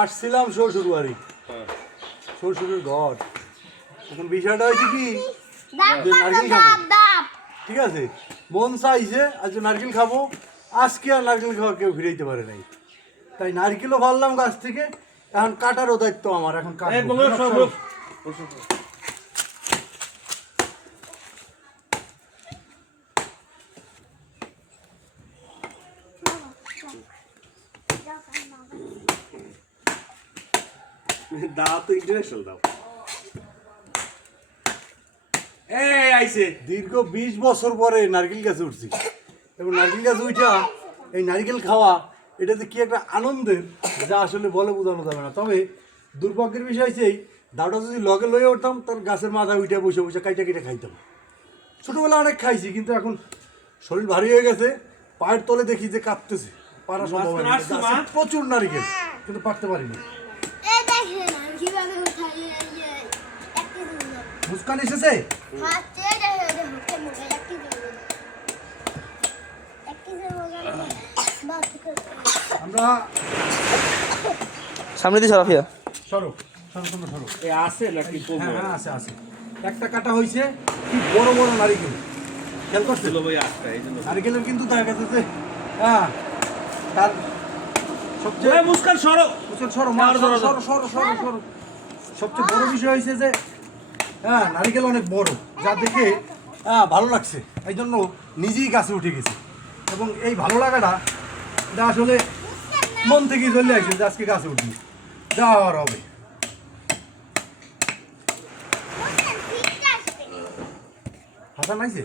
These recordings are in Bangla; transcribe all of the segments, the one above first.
আসছিলাম শ্বশুর বাড়ি, শ্বশুরের ঘর। এখন বিষয়টা হয়েছে কি, যে নারকেল খাবো, ঠিক আছে, মন চাইছে আজ নারকেল খাবো। আজকে আর নারকেল খাওয়া কেউ ফিরাইতে পারে নাই, তাই নারকেলও ভাবলাম গাছ থেকে। এখন কাটারও দায়িত্ব আমার। এখন দাও তো ইন্টারন্যাশনাল দাও। এই আইছে দীর্ঘ 20 বছর পরে নারকেল গাছে উঠছি, এবং নারকেল গাছে উঠা এই নারকেল খাওয়া, এটাতে কি একটা আনন্দের, যা আসলে বলে বোঝানো যাবে না। তবে দুর্ভাগ্যের বিষয় হচ্ছে দাওটা যদি লগে লয়ে উঠতাম, তার গাছের মাথায় উঠে বসে বসে কাইটা কেটে খাইতাম। ছোটোবেলা অনেক খাইছি, কিন্তু এখন শরীর ভারী হয়ে গেছে, পায়ের তলে দেখি যে কাঁপতেছে, পারা সম্ভব হয় না। গাছে প্রচুর নারকেল, কিন্তু পারতে পারিনি। মুস্কান এসেছে, আমরা সামনে দিয়ে সরাফিয়া সরো সরো তোমরা সরো। এই আছে নাকি? হ্যাঁ হ্যাঁ আছে আছে। একটা কাটা হয়েছে কি বড় বড় নারিকেল, খেয়াল করছিল ভাই আসছে এই জন্য নারিকেলের কিন্তু দেখা গেছে হ্যাঁ তার সবচেয়ে ওই মুস্কান সরো সরো সরো সরো সরো সরো সরো। সবচেয়ে বড় বিষয় হয়েছে যে হ্যাঁ নারিকেল অনেক বড়, যা দেখে হ্যাঁ ভালো লাগছে, এই জন্য নিজেই গাছে উঠে গেছে। এবং এই ভালো লাগাটা এটা আসলে মন থেকেই চলে আসছে যে আজকে গাছে উঠবি, যা হওয়ার হবে। হাসান আইছে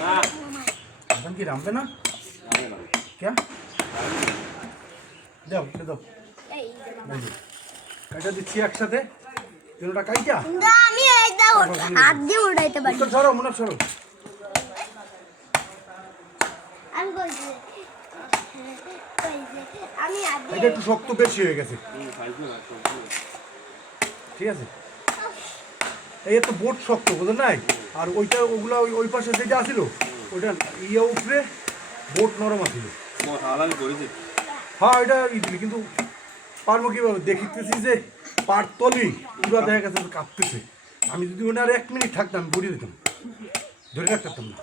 না হাসান কি রামবে না কে দাও এটা দাও, কাইটা দিচ্ছি একসাথে তিনটা কাইটা। আমি একদম হাত দিয়ে উড়াইতে পারি। সরো মনে সরো। আমি বলছি আমি এটা একটু শক্ত বেশি হয়ে গেছে, ঠিক আছে। এই তো বোট শক্ত বুঝলেন নাই, আর ওইটা ওগুলা ওই পাশে যেটা আসিল ওইটা ইয়ে উপরে বোট নরম আসিল। হ্যাঁ ওইটা দিলি, কিন্তু পারবো কীভাবে দেখিতেছি যে পার তলি পুরা দেখা গেছে কাঁপতেছে। আমি যদি ওনার আর 1 মিনিট থাকতাম ঘুরিয়ে দিতাম, ধরে রাখতে পারতাম না।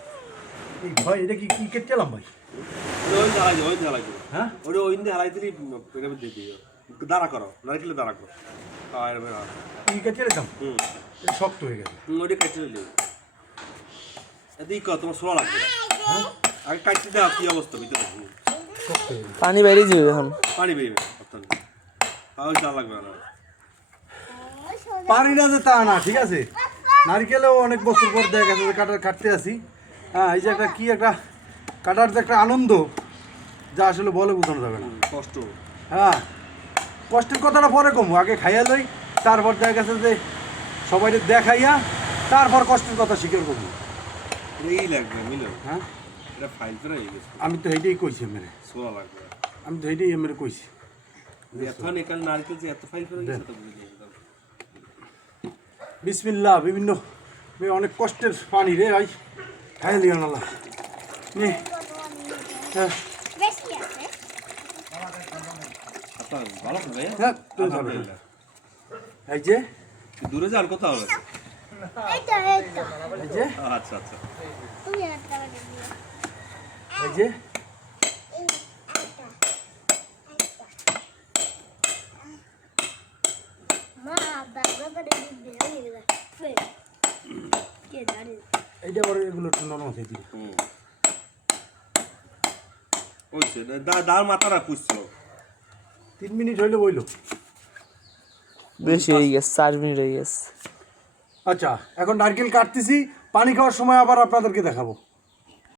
এই ভয়, এটা কি কি কেটেলাম ভাই? হ্যাঁ ওটা ওই দিন হারাই দিলি দাঁড়া করো, নারকেলে দাঁড়া করো। কি কেটে দিতাম, শক্ত হয়ে গেছে। ওইটা কেটে দিলি এদিক তোমার শোয়া লাগবে না। আগে কাটতে দাও, কি অবস্থা ভিতরে শক্ত হয়ে গেছে। পানি বাইরে যাবে এখন। পানি বেরিয়ে যা লাগবে না। পারি না যে তা না, ঠিক আছে। নারকেলেও অনেক বছর পর দেখা গেছে যে কাটতে আসি। হ্যাঁ এই যে একটা কি একটা কাটার যে একটা আনন্দ, যা আসলে বলে বোঝানো যাবে না। কষ্ট, হ্যাঁ কষ্টের কথাটা পরে কমবো, আগে খাইয়া লই, তারপর দেখা গেছে যে সবাই দেখাইয়া তারপর কষ্টের কথা স্বীকার করবো। এই লাগবে মিলো। হ্যাঁ এটা ফাইল করে হয়ে গেছে, আমি তো এইটাই কইছি মেরে, শোয়া লাগবে। আমি তো এইটাই মেরে কইছি। এখন এখানে নারকেল যে এত ফাইল করে গেছে তো বুঝে গেছে। বিসমিল্লাহ। বিভিন্ন অনেক কষ্টের পানি রে ভাই, খাইয়া লিও না নে। হ্যাঁ বেশি আছে। আপনার ভালো হবে। হ্যাঁ তুই যাবে। এই যে দূরে যান কোথাও হবে। এইটা এই যে আচ্ছা আচ্ছা তুমি একটা দিও। এই যে মা বাবা করে দিও নিয়ে ফের কে জানে। এইটা পরে এগুলো একটু নরম হতে দিবি। ওইছে দার মাথাটা পুষছো। 3 মিনিট হইলে বইলো। বেশি হয়ে গেছে, 4 মিনিট হয়ে গেছে। আচ্ছা এখন নারকেল কাটতেছি, পানি খাওয়ার সময় আবার আপনাদেরকে দেখাবো।